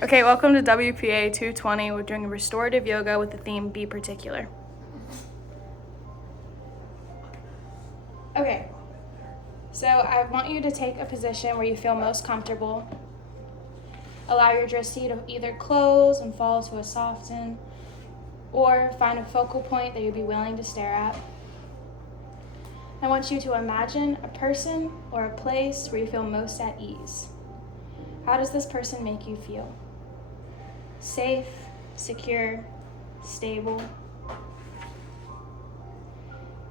Okay, welcome to WPA 220. We're doing restorative yoga with the theme Be Particular. Okay, so I want you to take a position where you feel most comfortable. Allow your drishti to either close and fall to a soften, or find a focal point that you'll be willing to stare at. I want you to imagine a person or a place where you feel most at ease. How does this person make you feel? Safe, secure, stable.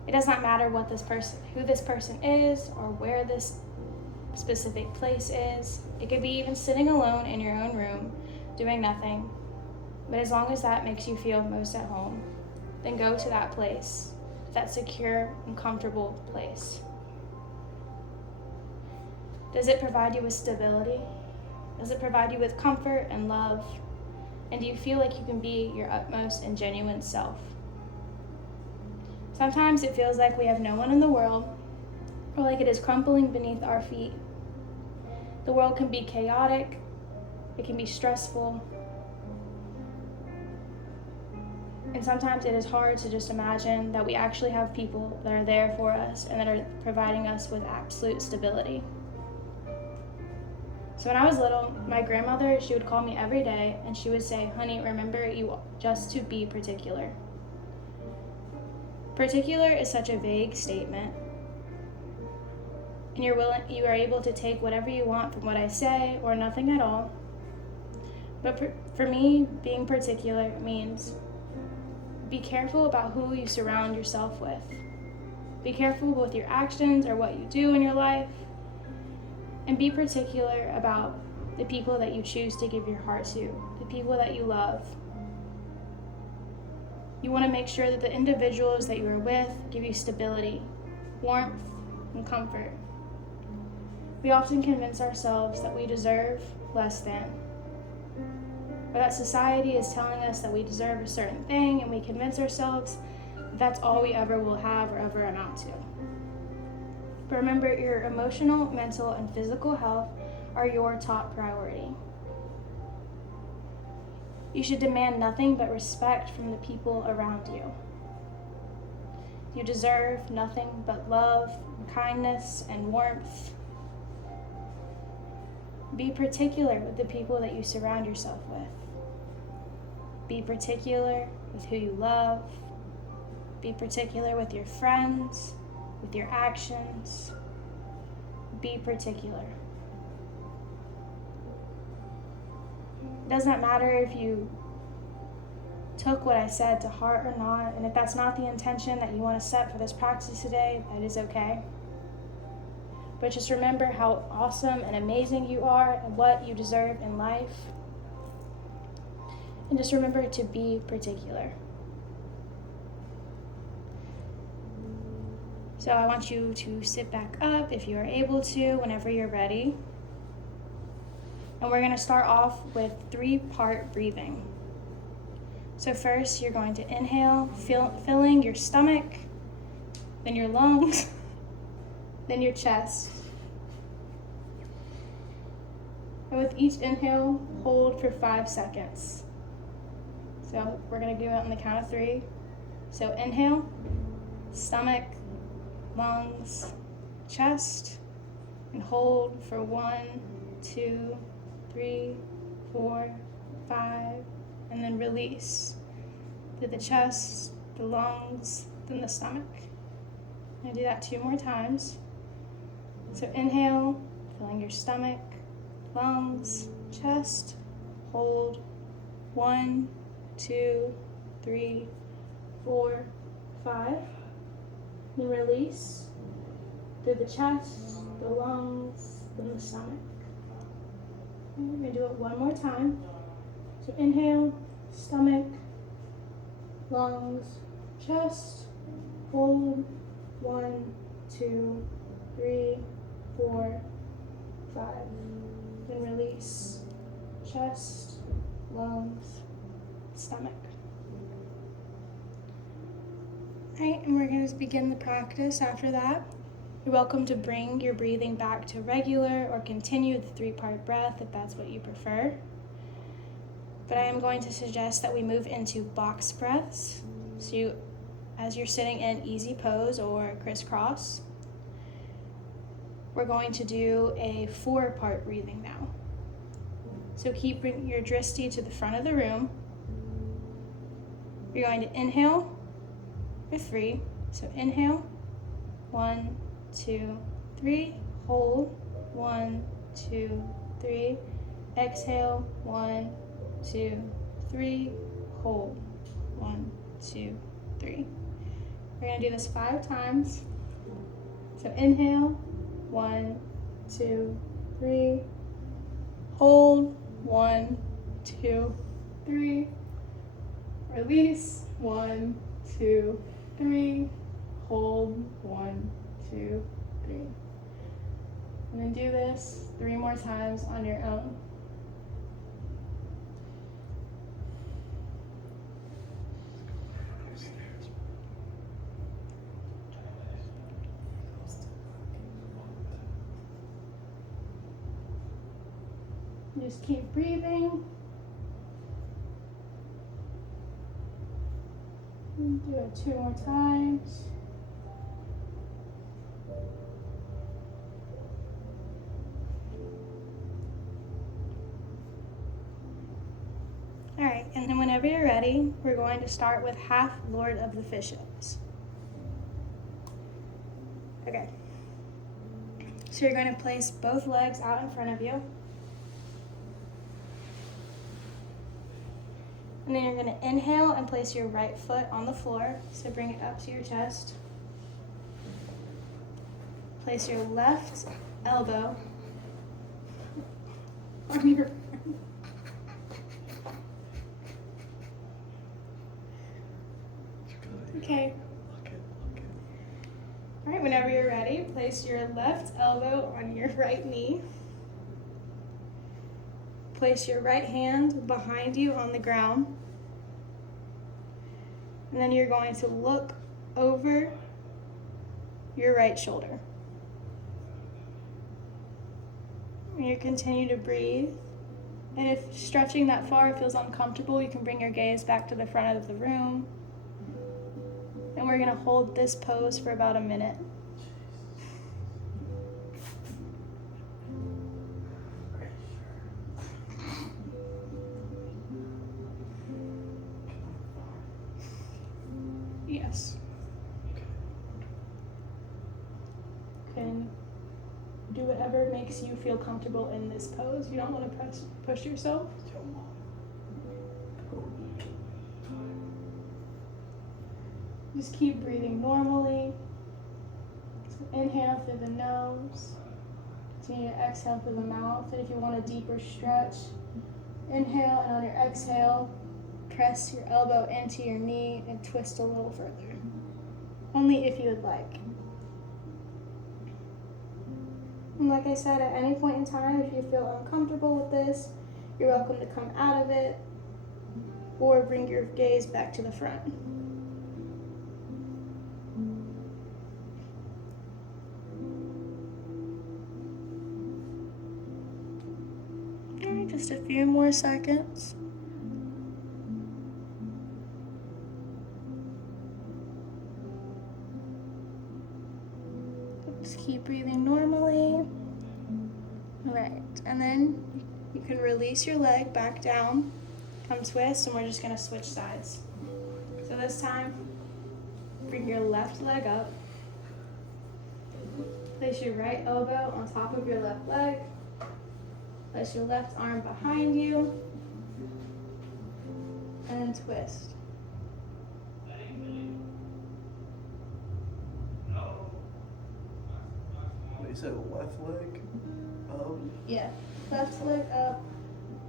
It does not matter who this person is or where this specific place is. It could be even sitting alone in your own room, doing nothing. But as long as that makes you feel most at home, then go to that place, that secure and comfortable place. Does it provide you with stability? Does it provide you with comfort and love? And do you feel like you can be your utmost and genuine self? Sometimes it feels like we have no one in the world, or like it is crumbling beneath our feet. The world can be chaotic, it can be stressful, and sometimes it is hard to just imagine that we actually have people that are there for us and that are providing us with absolute stability. So when I was little, my grandmother, she would call me every day and she would say, "Honey, remember you just to be particular." Particular is such a vague statement. And you are able to take whatever you want from what I say or nothing at all. But for me, being particular means be careful about who you surround yourself with. Be careful with your actions or what you do in your life. And be particular about the people that you choose to give your heart to, the people that you love. You want to make sure that the individuals that you are with give you stability, warmth, and comfort. We often convince ourselves that we deserve less than, or that society is telling us that we deserve a certain thing, and we convince ourselves that that's all we ever will have or ever amount to. But remember, your emotional, mental, and physical health are your top priority. You should demand nothing but respect from the people around you. You deserve nothing but love, kindness, and warmth. Be particular with the people that you surround yourself with. Be particular with who you love. Be particular with your friends, with your actions. Be particular. It does not matter if you took what I said to heart or not, and if that's not the intention that you want to set for this practice today, that is okay. But just remember how awesome and amazing you are and what you deserve in life. And just remember to be particular. So I want you to sit back up if you are able to, whenever you're ready. And we're going to start off with 3-part breathing. So first, you're going to inhale, filling your stomach, then your lungs, then your chest. And with each inhale, hold for 5 seconds. So we're going to do it on the count of 3. So inhale, stomach, lungs, chest, and hold for 1, 2, 3, 4, 5, and then release through the chest, the lungs, then the stomach. I'm going to do that 2 more times. So inhale, filling your stomach, lungs, chest, hold, 1, 2, 3, 4, 5. Then release through the chest, the lungs, then the stomach. And we're going to do it 1 more time. So inhale, stomach, lungs, chest, hold, 1, 2, 3, 4, 5. Then release, chest, lungs, stomach. All right, and we're going to begin the practice after that. You're welcome to bring your breathing back to regular or continue the 3-part breath if that's what you prefer. but I am going to suggest that we move into box breaths. So as you're sitting in easy pose or crisscross, we're going to do a 4-part breathing now. So keep bringing your drishti to the front of the room. You're going to inhale for 3. So inhale, 1, 2, 3. Hold, 1, 2, 3. Exhale, 1, 2, 3. Hold, 1, 2, 3. We're going to do this 5 times. So inhale, 1, 2, 3. Hold, 1, 2, 3. Release, 1, 2, 3. Hold, 1, 2, 3. And then do this 3 more times on your own. Just keep breathing. Do it 2 more times. All right, and then whenever you're ready, we're going to start with half Lord of the Fishes. Okay. So you're going to place both legs out in front of you. And then you're going to inhale and place your right foot on the floor. So bring it up to your chest. Place your left elbow on your okay. All right, whenever you're ready, place your left elbow on your right knee. Place your right hand behind you on the ground. And then you're going to look over your right shoulder. And you continue to breathe. And if stretching that far feels uncomfortable, you can bring your gaze back to the front of the room. And we're going to hold this pose for about a minute. Yes. And do whatever makes you feel comfortable in this pose. You don't want to push yourself. Just keep breathing normally. So inhale through the nose. Continue to exhale through the mouth. And if you want a deeper stretch, inhale, and on your exhale, press your elbow into your knee and twist a little further. Only if you would like. And like I said, at any point in time, if you feel uncomfortable with this, you're welcome to come out of it or bring your gaze back to the front. All right, just a few more seconds. Just keep breathing normally. All right, and then you can release your leg back down, come twist, and we're just gonna switch sides. So this time, bring your left leg up. Place your right elbow on top of your left leg. Place your left arm behind you. And twist. You said left leg up? Yeah, left leg up,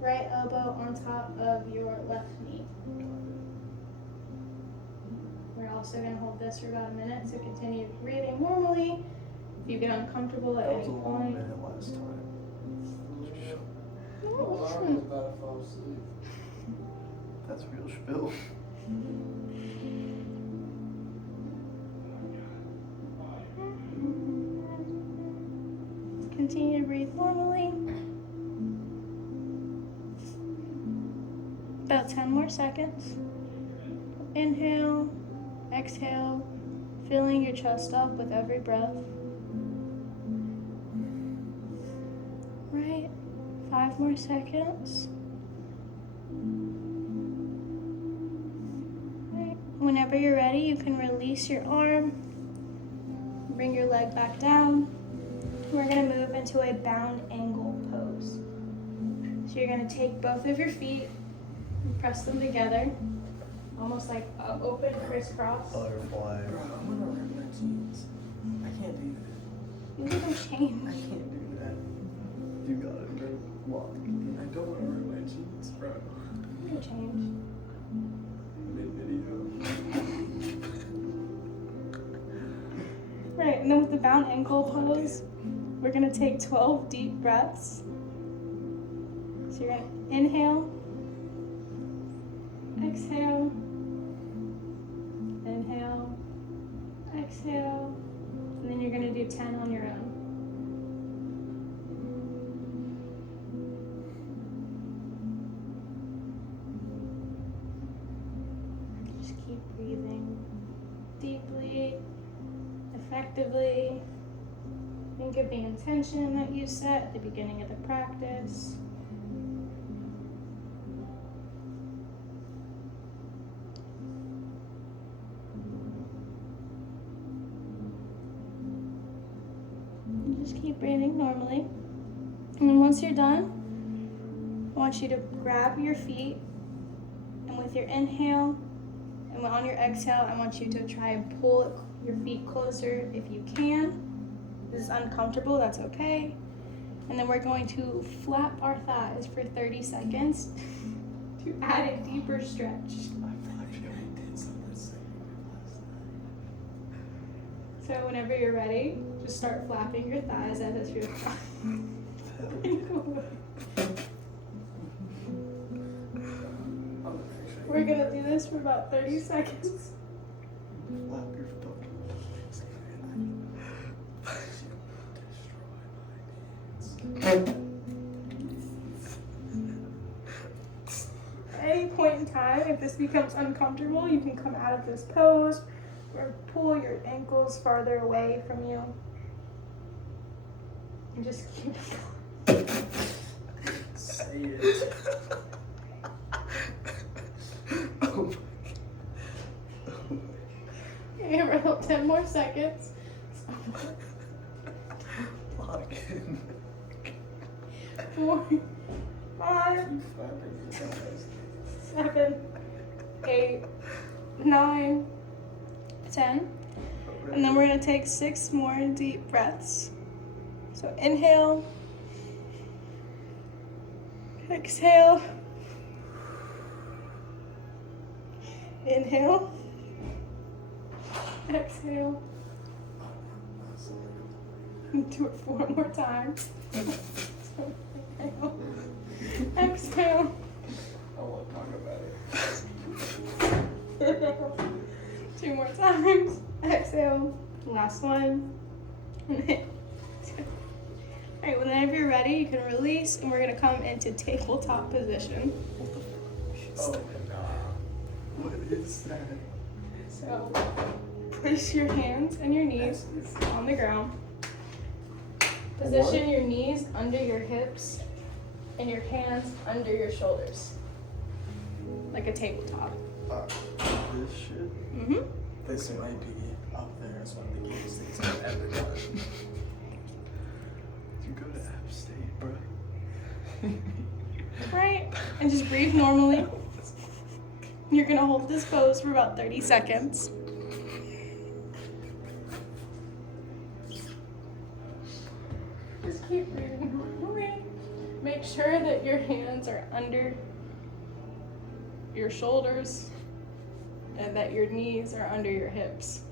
right elbow on top of your left knee. We're also going to hold this for about a minute, so continue breathing normally. If you get uncomfortable at That any was a long point. minute last time. No, Well, it's I fine. was about to fall asleep. That's real spill. Continue to breathe normally. About 10 more seconds. Inhale, exhale, filling your chest up with every breath. Right, 5 more seconds. Right. Whenever you're ready, you can release your arm, bring your leg back down. We're gonna move into a bound angle pose. So you're gonna take both of your feet and press them together, almost like an open crisscross. Butterfly. Bro, I'm gonna rip my jeans. I can't do that. You need to I change. can't do that. You got it, bro. Lock. I don't wanna rip my jeans, bro. You need to change. Mid-video. Right, and then with the bound ankle pose, we're gonna take 12 deep breaths. So you're gonna inhale, exhale, inhale, exhale, and then you're gonna do 10 on your own. Just keep breathing deeply, effectively. Think of the intention that you set at the beginning of the practice. And just keep breathing normally. And then once you're done, I want you to grab your feet, and with your inhale and on your exhale, I want you to try and pull your feet closer if you can. If this is uncomfortable, that's okay. And then we're going to flap our thighs for 30 seconds to add a deeper stretch. I did something similar last night. So whenever you're ready, just start flapping your thighs as if you're We're gonna do this for about 30 seconds. Flap your fucking At any point in time, if this becomes uncomfortable, you can come out of this pose or pull your ankles farther away from you. And just keep Say it. Oh Okay, we're about 10 more seconds. my. Lock in. 4, 5, You flapping your thighs. 7, 8, 9, 10. And then we're going to take 6 more deep breaths. So inhale, exhale, inhale, exhale. Do it 4 more times. So inhale, exhale, I won't talk about it. inhale. 2 more times. Exhale. Last one. Alright, whenever you're ready, you can release, and we're gonna come into tabletop position. Oh my god. What is that? So, place your hands and your knees on the ground. Position your knees under your hips and your hands under your shoulders. Like a tabletop. This shit? Mm-hmm. This might be up there as one of the gayest things I've ever done. You go to App State, bro. Right? And just breathe normally. You're gonna hold this pose for about 30 seconds. Just keep breathing normally. Make sure that your hands are under your shoulders and that your knees are under your hips.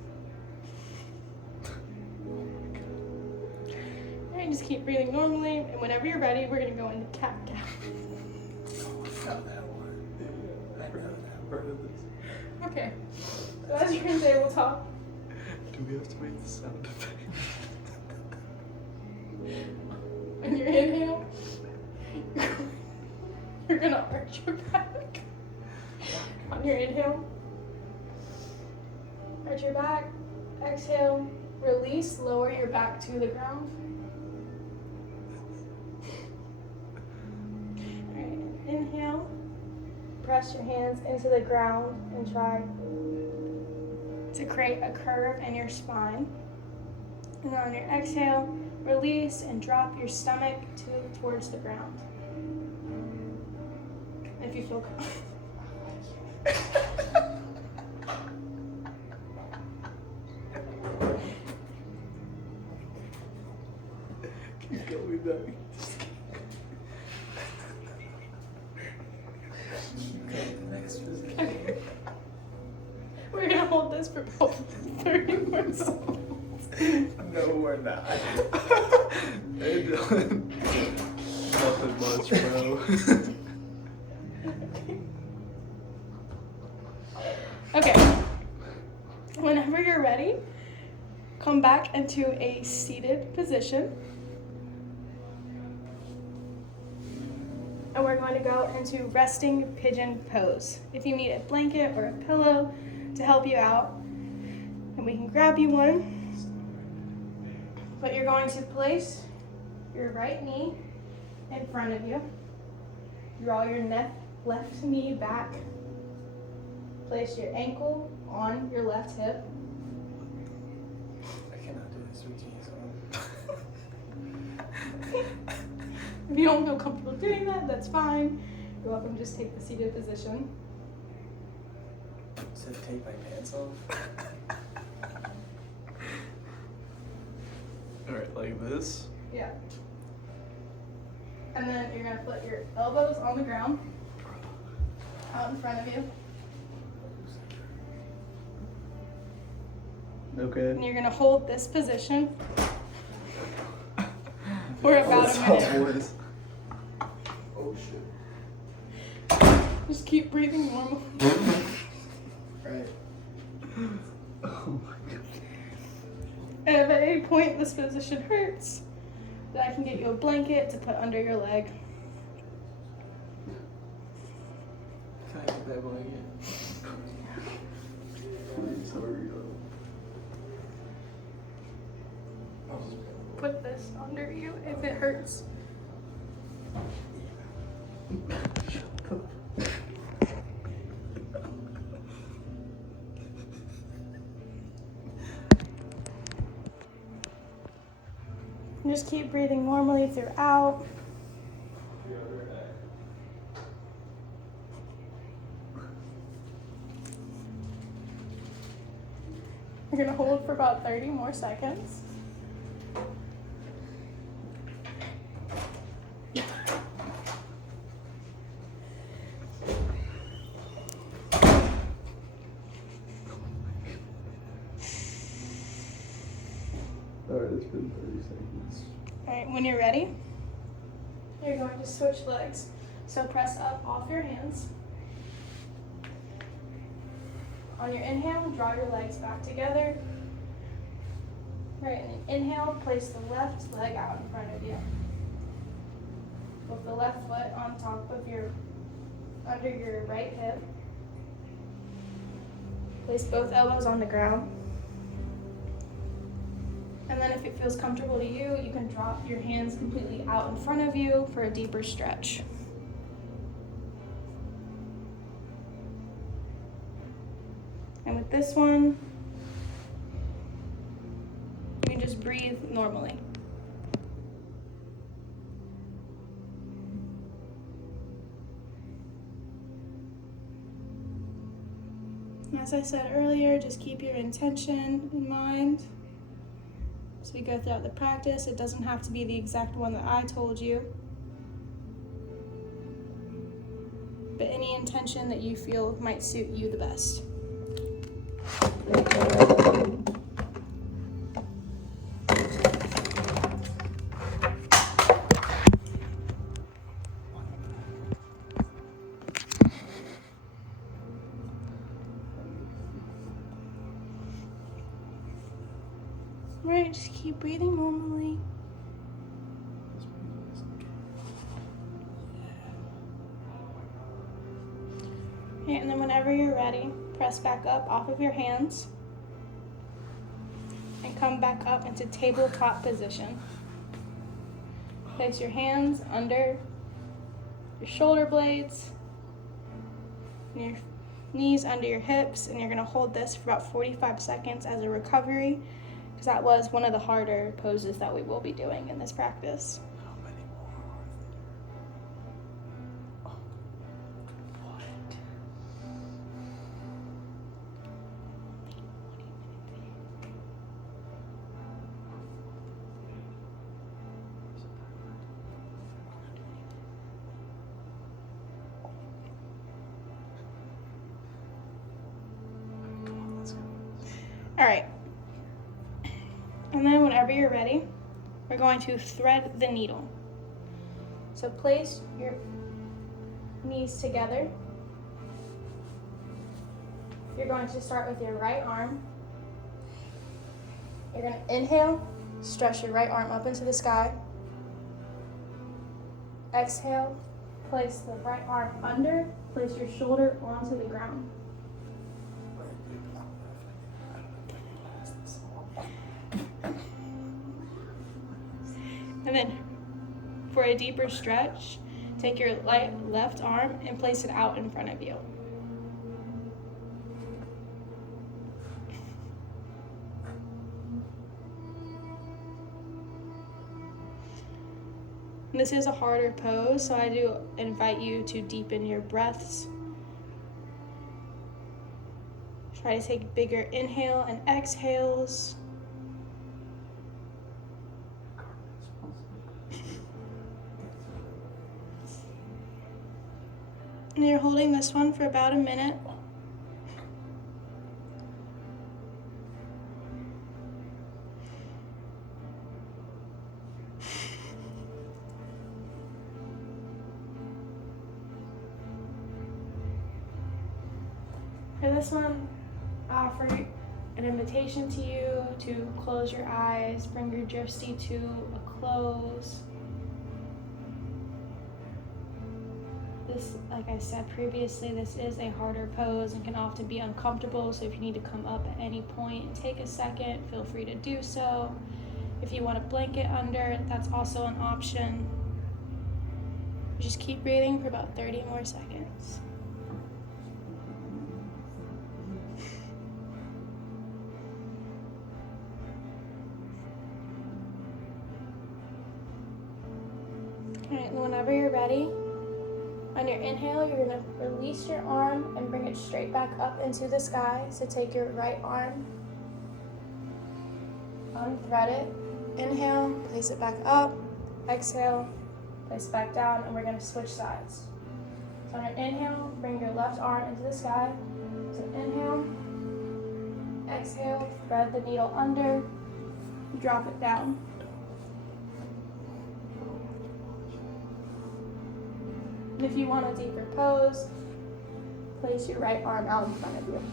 Alright, just keep breathing normally, and whenever you're ready, we're gonna go into cat-cow. Oh, I forgot that one. Yeah, I forgot that part of this. Okay, so as you're in tabletop, Do we have to make the sound effect? when you inhale, you're gonna arch your back. On your inhale, arch your back. Exhale, release, lower your back to the ground. Alright, inhale, press your hands into the ground and try to create a curve in your spine. And then on your exhale, release and drop your stomach towards the ground. If you feel comfortable. Keep going back. Okay, next position. Okay. We're gonna hold this for 30 more seconds. No, we're not. Hey, Dylan. Nothing much, bro. Okay. Whenever you're ready, come back into a seated position. And we're going to go into resting pigeon pose. If you need a blanket or a pillow to help you out, then we can grab you one. But you're going to place your right knee in front of you. Draw your left knee back. Place your ankle on your left hip. I cannot do this with jeans on. If you don't feel comfortable doing that, that's fine. You're welcome to just take the seated position. Said take my pants off. Alright, like this. Yeah. And then you're gonna put your elbows on the ground, out in front of you. Okay. And you're gonna hold this position for about a minute. Boys. Oh shit. Just keep breathing normal. Right. Oh my god. And if at any point this position hurts, then I can get you a blanket to put under your leg. Can I get that blanket? Please hurry I'll just Put this under you if it hurts. And just keep breathing normally throughout. You're gonna hold for about 30 more seconds. Alright, it's been 30 seconds. Alright, when you're ready, you're going to switch legs. So press up off your hands. On your inhale, draw your legs back together. Right, and inhale, place the left leg out in front of you. With the left foot on top of under your right hip. Place both elbows on the ground. And then if it feels comfortable to you, you can drop your hands completely out in front of you for a deeper stretch. And with this one, you can just breathe normally. As I said earlier, just keep your intention in mind. As we go throughout the practice, it doesn't have to be the exact one that I told you. But any intention that you feel might suit you the best. Right, just keep breathing normally. Okay, and then whenever you're ready, press back up off of your hands and come back up into tabletop position. Place your hands under your shoulder blades, and your knees under your hips, and you're gonna hold this for about 45 seconds as a recovery, because that was one of the harder poses that we will be doing in this practice. How many more are there? Oh, what? Come on, let's go. All right. And then whenever you're ready, we're going to thread the needle. So place your knees together. You're going to start with your right arm. You're going to inhale, stretch your right arm up into the sky. Exhale, place the right arm under, place your shoulder onto the ground. And then for a deeper stretch, take your left arm and place it out in front of you. This is a harder pose, so I do invite you to deepen your breaths. Try to take bigger inhale and exhales. And you're holding this one for about a minute. For this one, I offer an invitation to you to close your eyes, bring your drishti to a close. This, like I said previously, this is a harder pose and can often be uncomfortable, so if you need to come up at any point and take a second, feel free to do so. If you want a blanket under, that's also an option. Just keep breathing for about 30 more seconds. All right, and whenever you're ready, on your inhale, you're going to release your arm and bring it straight back up into the sky. So take your right arm, unthread it, inhale, place it back up, exhale, place it back down, and we're going to switch sides. So on your inhale, bring your left arm into the sky. So inhale, exhale, thread the needle under, drop it down. And if you want a deeper pose, place your right arm out in front of you.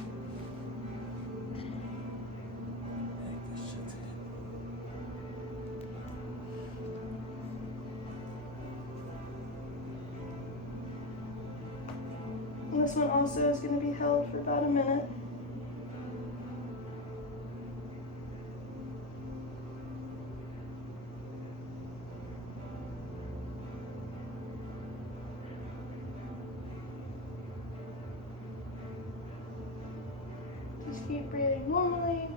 And this one also is going to be held for about a minute. Just keep breathing normally.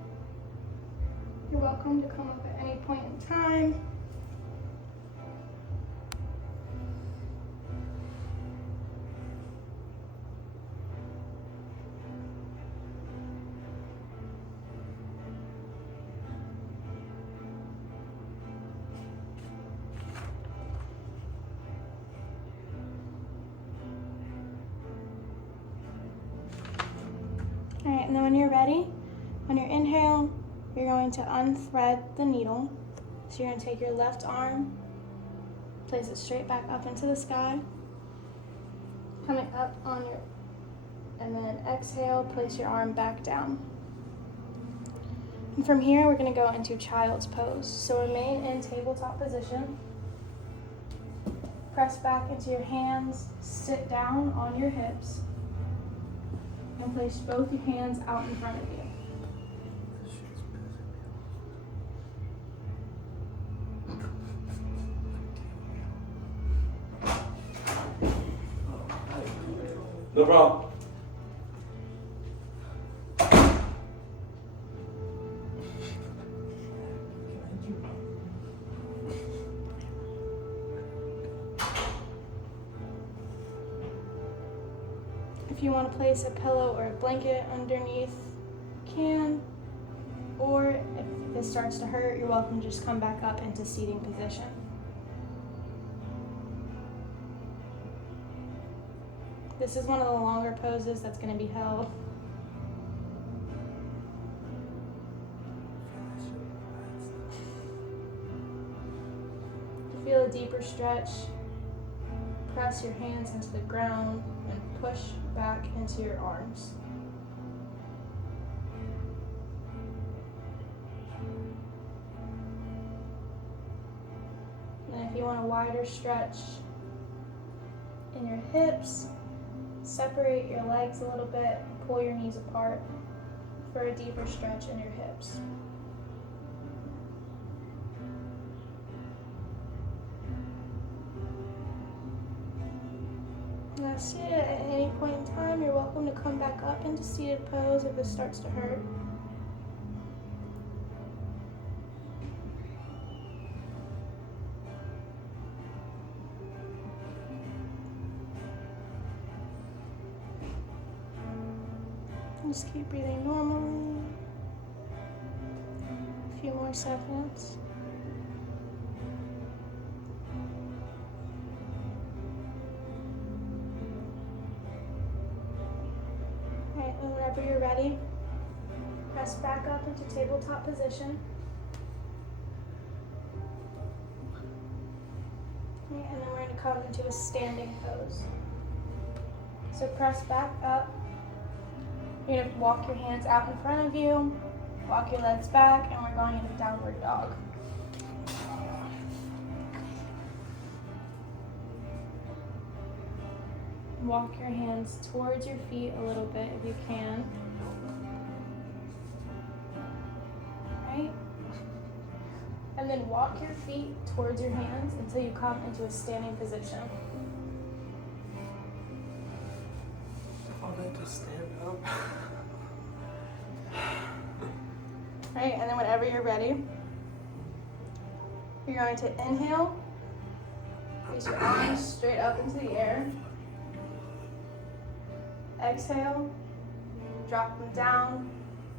You're welcome to come up at any point in time. All right, and then when you're ready, on your inhale, you're going to unthread the needle. So you're going to take your left arm, place it straight back up into the sky, coming up on your, and then exhale, place your arm back down. And from here, we're going to go into child's pose. So remain in tabletop position. Press back into your hands, sit down on your hips. And place both your hands out in front of you. This shit's pissing me off. No problem. If you want to place a pillow or a blanket underneath, you can. Or if this starts to hurt, you're welcome to just come back up into seating position. This is one of the longer poses that's going to be held. To feel a deeper stretch, press your hands into the ground and push back into your arms. And if you want a wider stretch in your hips, separate your legs a little bit, pull your knees apart for a deeper stretch in your hips. Now seated at any point in time, you're welcome to come back up into seated pose if this starts to hurt. Just keep breathing normally. A few more seconds. Alright, and whenever you're ready, press back up into tabletop position. Alright, and then we're going to come into a standing pose. So press back up. You're going to walk your hands out in front of you, walk your legs back, and we're going into downward dog. Walk your hands towards your feet a little bit if you can. Right? And then walk your feet towards your hands until you come into a standing position. I meant to stand up. Right, and then whenever you're ready, you're going to inhale, raise your arms straight up into the air. Exhale, drop them down,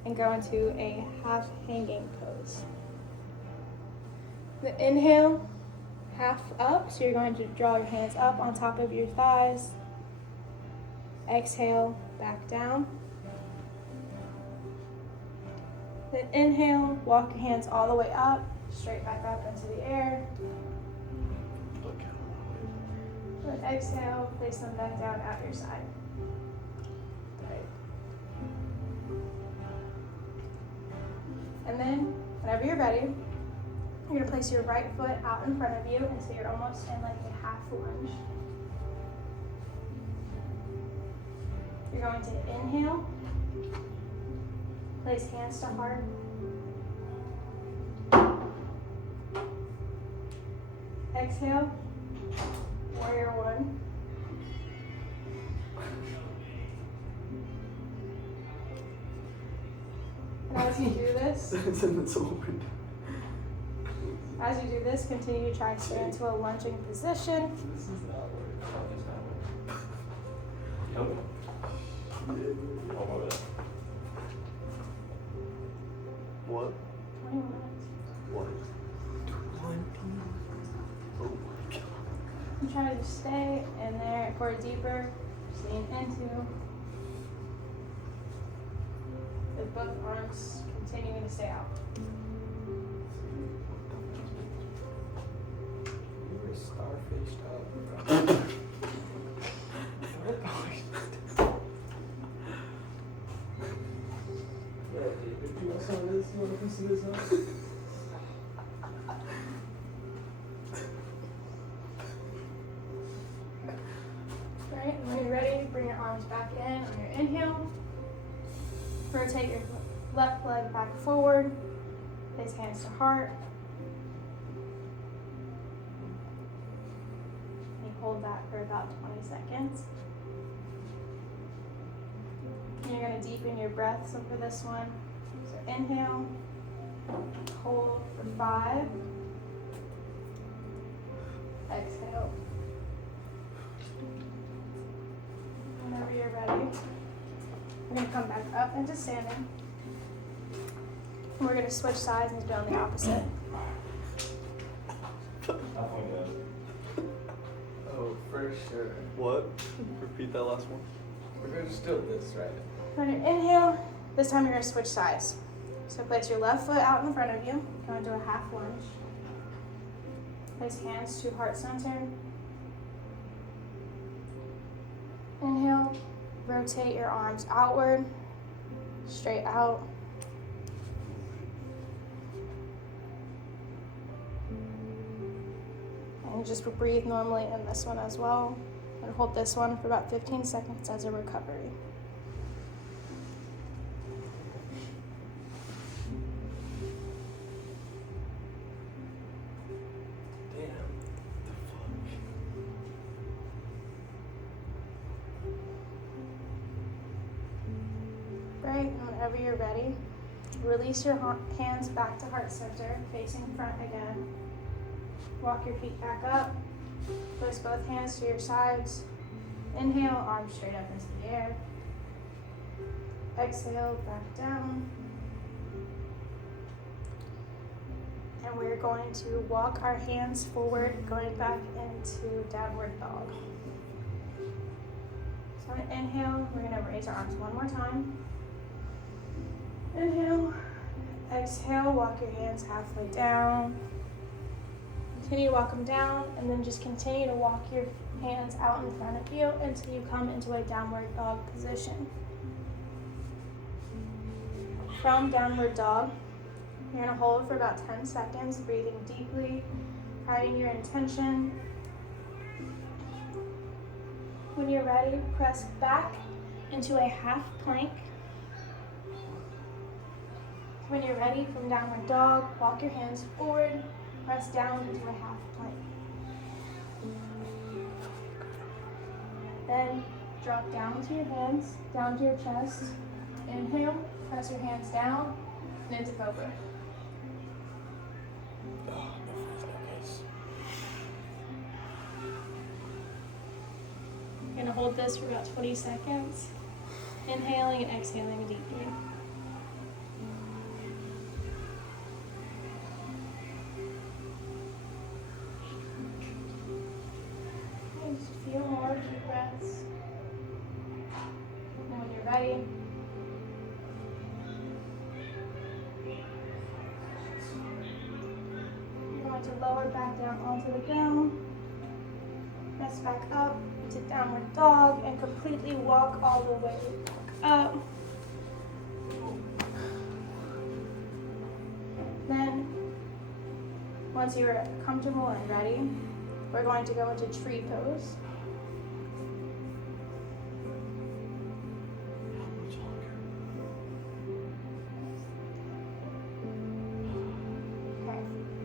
and go into a half hanging pose. The inhale, half up, so you're going to draw your hands up on top of your thighs. Exhale, back down. Then inhale, walk your hands all the way up, straight back up into the air. Then exhale, place them back down at your side. Right. And then, whenever you're ready, you're gonna place your right foot out in front of you until you're almost in like a half lunge. You're going to inhale, place hands to heart. Exhale, warrior one. And as you do this, It's open. as you do this, continue to try to stay into a lunging position. This is not where it just happened. Yep. Oh, my bad. What? 20 minutes. What? 20. Oh my god. You try to stay in there for a deeper lean into. With both arms continuing to stay out. You were starfished up. Yeah, David, you want some of this? You want a piece of this, huh? Alright, and when you're ready, bring your arms back in on your inhale. Rotate your left leg back forward. Place hands to heart. And you hold that for about 20 seconds. And you're going to deepen your breath for this one. So inhale, hold for 5. Exhale. Whenever you're ready, we're going to come back up into standing. And we're going to switch sides and do on the opposite. Definitely good. Oh, for sure. What? Repeat that last one. We're gonna just do this, right? On your inhale, this time you're going to switch sides. So place your left foot out in front of you. Go into a half lunge. Place hands to heart center. Inhale, rotate your arms outward, straight out. And just breathe normally in this one as well. And hold this one for about 15 seconds as a recovery. Damn. Great, and whenever you're ready, release your hands back to heart center, facing front again. Walk your feet back up. Place both hands to your sides. Inhale, arms straight up into the air. Exhale, back down. And we're going to walk our hands forward, going back into downward dog. So on an inhale, we're going to raise our arms one more time. Inhale, exhale, walk your hands halfway down. Continue to walk them down, and then just continue to walk your hands out in front of you until you come into a downward dog position. From downward dog, you're going to hold for about 10 seconds, breathing deeply, writing your intention. When you're ready, press back into a half plank. When you're ready, from downward dog, walk your hands forward, press down into a half plank. Then drop down to your hands, down to your chest. Inhale, press your hands down, and into cobra. Oh, no friends, no case. You're gonna hold this for about 20 seconds, inhaling and exhaling deeply. Just a few more deep breaths. And when you're ready, you're going to lower back down onto the ground. Press back up to downward dog and completely walk all the way back up. Then, once you're comfortable and ready, we're going to go into tree pose. How much longer? Okay,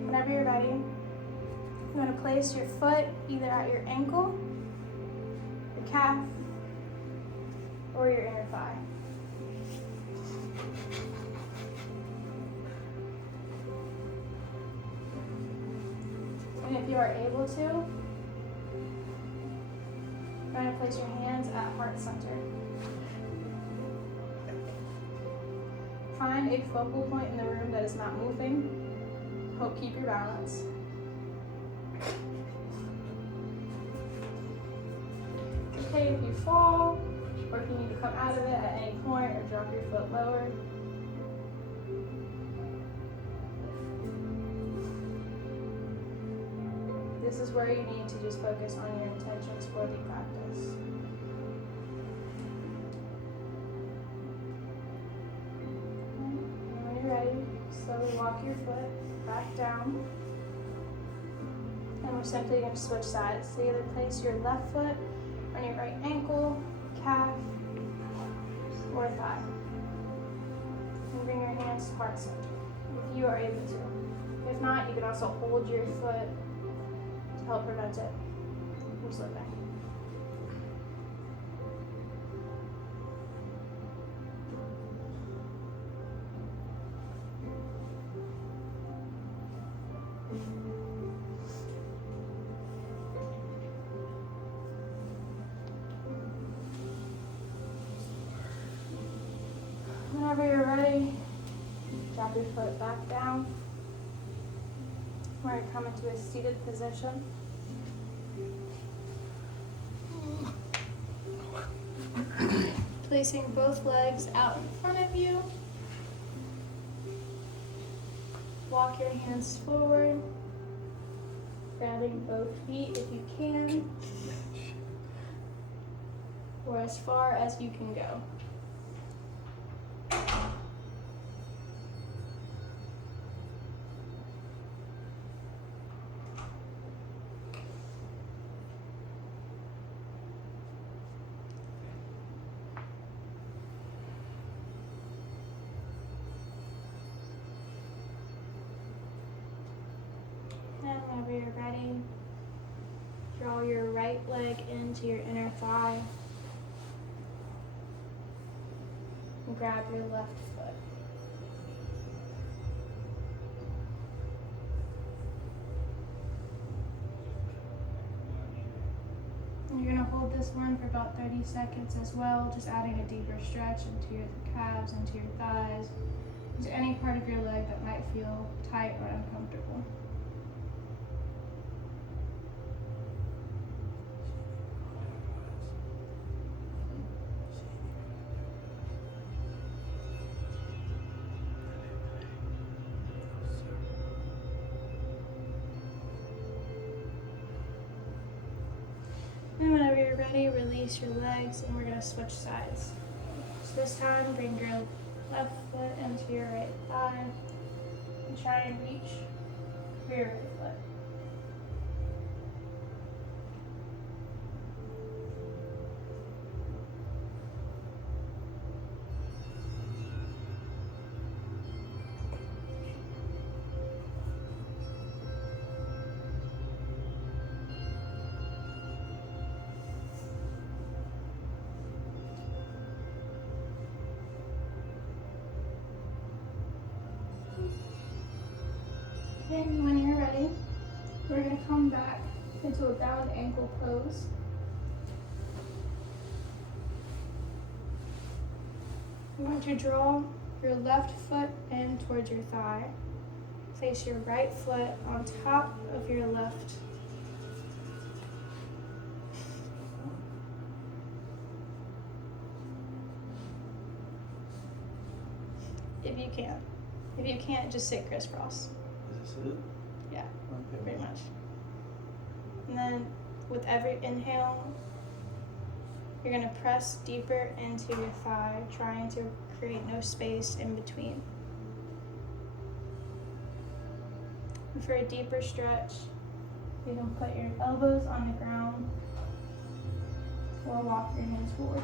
whenever you're ready, you're going to place your foot either at your ankle, your calf, or your inner thigh. And if you are able to, you're going to place your hands at heart center. Find a focal point in the room that is not moving. Hope keep your balance. It's okay if you fall, or if you need to come out of it at any point, or drop your foot lower. This is where you need to just focus on your intentions for the practice. And when you're ready, slowly walk your foot back down. And we're simply going to switch sides. So either place your left foot on your right ankle, calf, or thigh. and bring your hands to heart center, if you are able to. If not, you can also hold your foot to help prevent it from slipping. Whenever you're ready, drop your foot back down. We're going to come into a seated position. Placing both legs out in front of you. Walk your hands forward, grabbing both feet if you can, or as far as you can go. And whenever you're ready, draw your right leg into your inner thigh and grab your left foot. And you're going to hold this one for about 30 seconds as well, just adding a deeper stretch into your calves, into your thighs, into any part of your leg that might feel tight or uncomfortable. And whenever you're ready, release your legs and we're going to switch sides. So this time, bring your left foot into your right thigh and try and reach for your right foot. And when you're ready, we're going to come back into a bound ankle pose. You want to draw your left foot in towards your thigh. Place your right foot on top of your left. If you can. If you can't, just sit crisscross. Is this it? Yeah, Okay. pretty much. And then with every inhale, you're going to press deeper into your thigh, trying to create no space in between. And for a deeper stretch, you can put your elbows on the ground or walk your hands forward.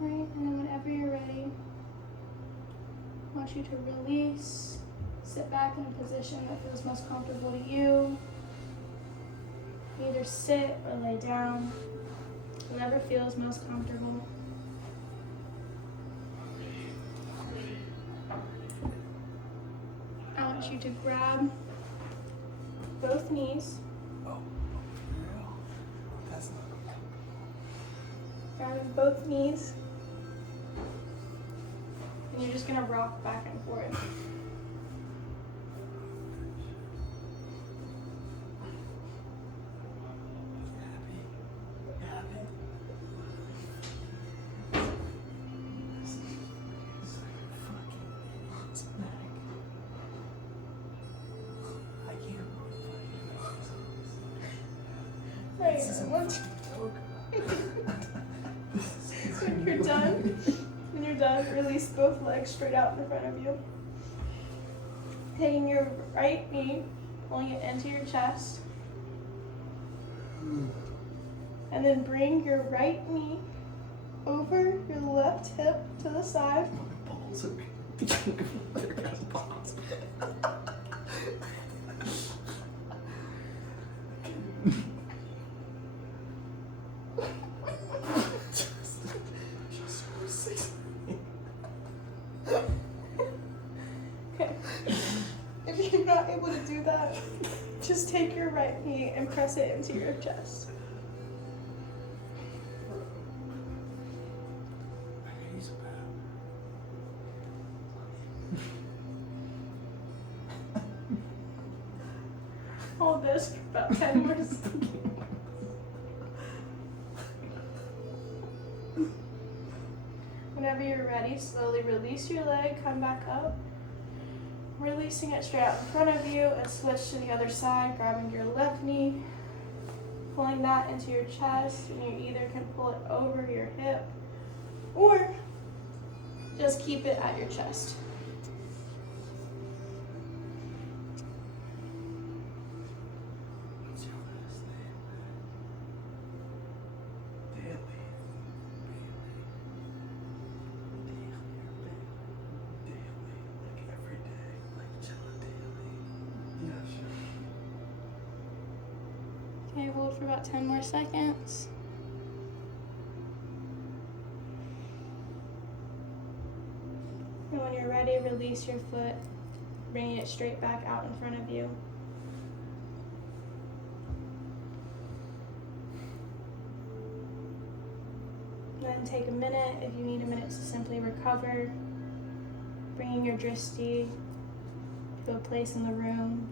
Right, and then whenever you're ready, I want you to release, sit back in a position that feels most comfortable to you. Either sit or lay down, whatever feels most comfortable. I want you to grab both knees, Oh, yeah. That's not. grabbing both knees, and you're just gonna rock back and forth. Happy. Right. When you're done, release both legs straight out in front of you. Taking your right knee, pulling it into your chest. And then bring your right knee over your left hip to the side. Balls are there goes balls. Okay. If you're not able to do that, just take your right knee and press it into your chest. He's bad. Hold this for about 10 more seconds. Whenever you're ready, slowly release your leg, come back up. Releasing it straight out in front of you and switch to the other side, grabbing your left knee, pulling that into your chest, and you either can pull it over your hip or just keep it at your chest. What's your last name? Daily. Daily. Like every day. Like John Daly. Yeah, sure. Okay, hold for about 10 more seconds. And when you're ready, release your foot, bringing it straight back out in front of you. Then take a minute, if you need a minute to simply recover, bringing your drishti to a place in the room,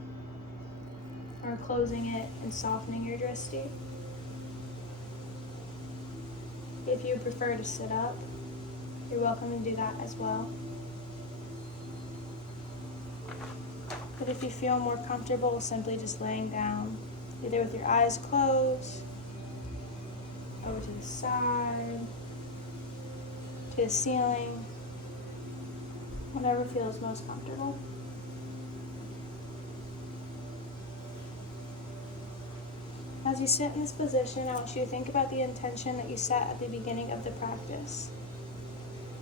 or closing it and softening your drishti. If you prefer to sit up, you're welcome to do that as well. But if you feel more comfortable, simply just laying down, either with your eyes closed, over to the side, to the ceiling, whatever feels most comfortable. As you sit in this position, I want you to think about the intention that you set at the beginning of the practice.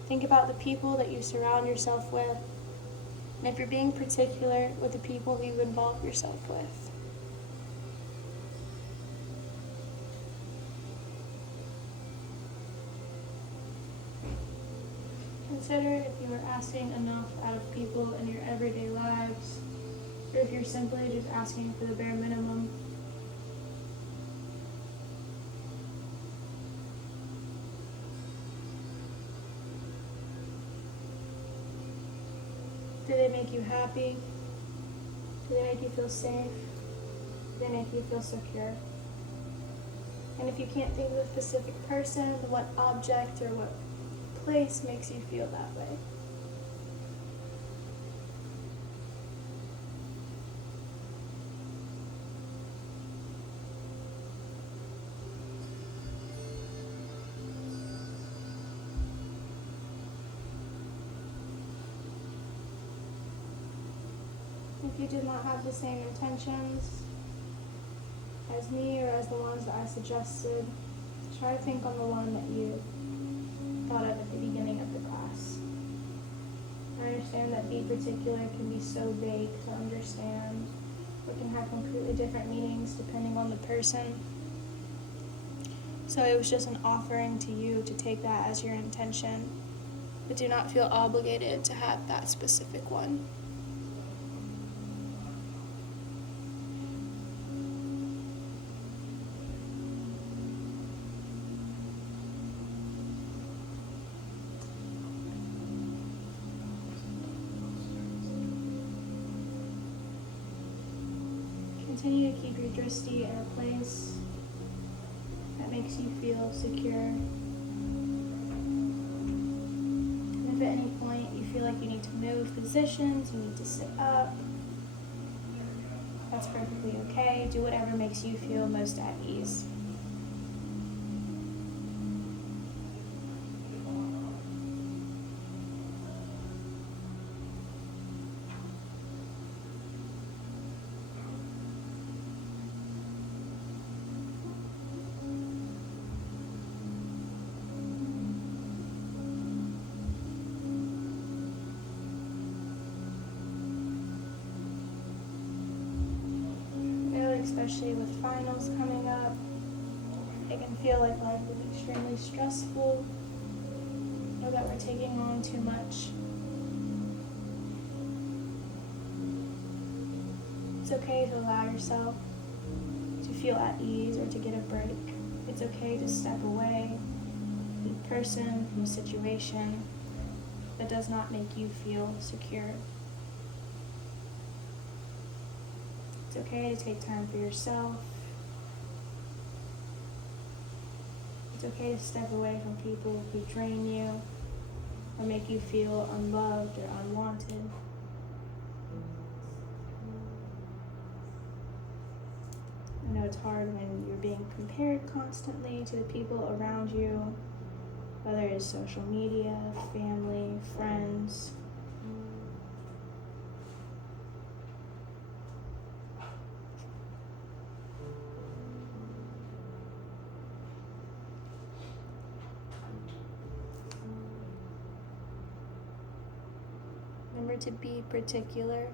Think about the people that you surround yourself with, and if you're being particular, with the people who you involve yourself with. Consider if you are asking enough out of people in your everyday lives, or if you're simply just asking for the bare minimum. Do they make you happy? Do they make you feel safe? Do they make you feel secure? And if you can't think of a specific person, what object or what place makes you feel that way? If you did not have the same intentions as me or as the ones that I suggested, try to think on the one that you thought of at the beginning of the class. I understand that be particular can be so vague to understand. It can have completely different meanings depending on the person. So it was just an offering to you to take that as your intention, but do not feel obligated to have that specific one. Continue to keep your drishti in a place that makes you feel secure. And if at any point you feel like you need to move positions, you need to sit up, That's perfectly okay. Do whatever makes you feel most at ease. Especially with finals coming up, it can feel like life is extremely stressful, or that we're taking on too much. It's okay to allow yourself to feel at ease or to get a break. It's okay to step away from a person, from a situation that does not make you feel secure. It's okay to take time for yourself. It's okay to step away from people who drain you or make you feel unloved or unwanted. I know it's hard when you're being compared constantly to the people around you, whether it's social media, family, friends. Remember to be particular.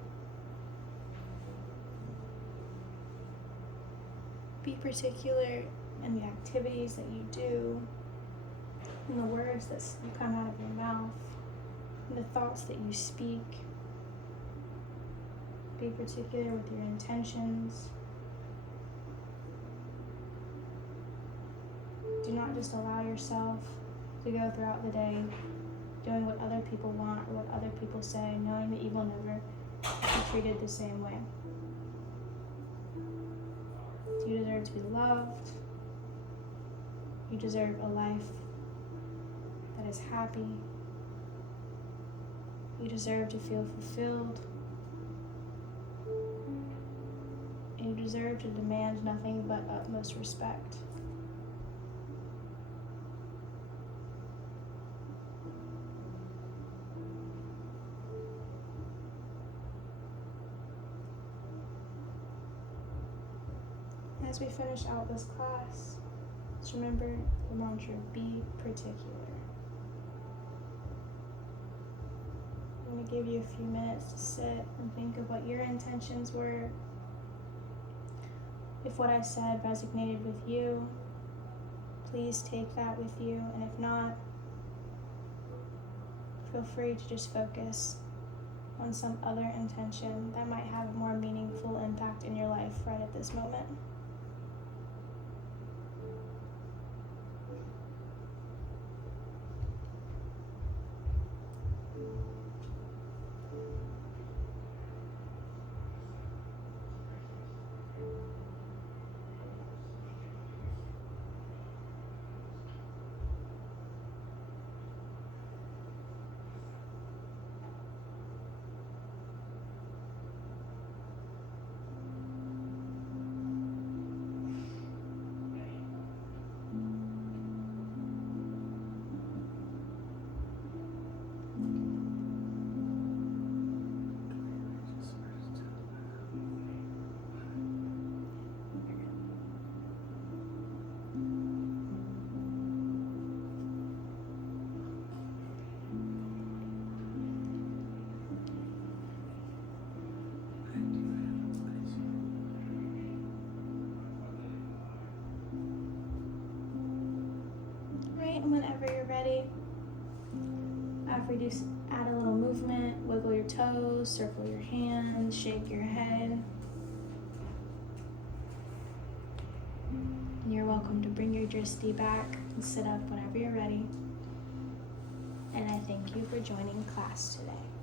Be particular in the activities that you do, in the words that you come out of your mouth, in the thoughts that you speak. Be particular with your intentions. Do not just allow yourself to go throughout the day doing what other people want or what other people say, knowing that you will never be treated the same way. You deserve to be loved. You deserve a life that is happy. You deserve to feel fulfilled. And you deserve to demand nothing but utmost respect. As we finish out this class, just remember the mantra, be particular. I'm going to give you a few minutes to sit and think of what your intentions were. If what I said resonated with you, please take that with you, and if not, feel free to just focus on some other intention that might have a more meaningful impact in your life right at this moment. And whenever you're ready, after you do add a little movement, wiggle your toes, circle your hands, shake your head. And you're welcome to bring your drishti back and sit up whenever you're ready. And I thank you for joining class today.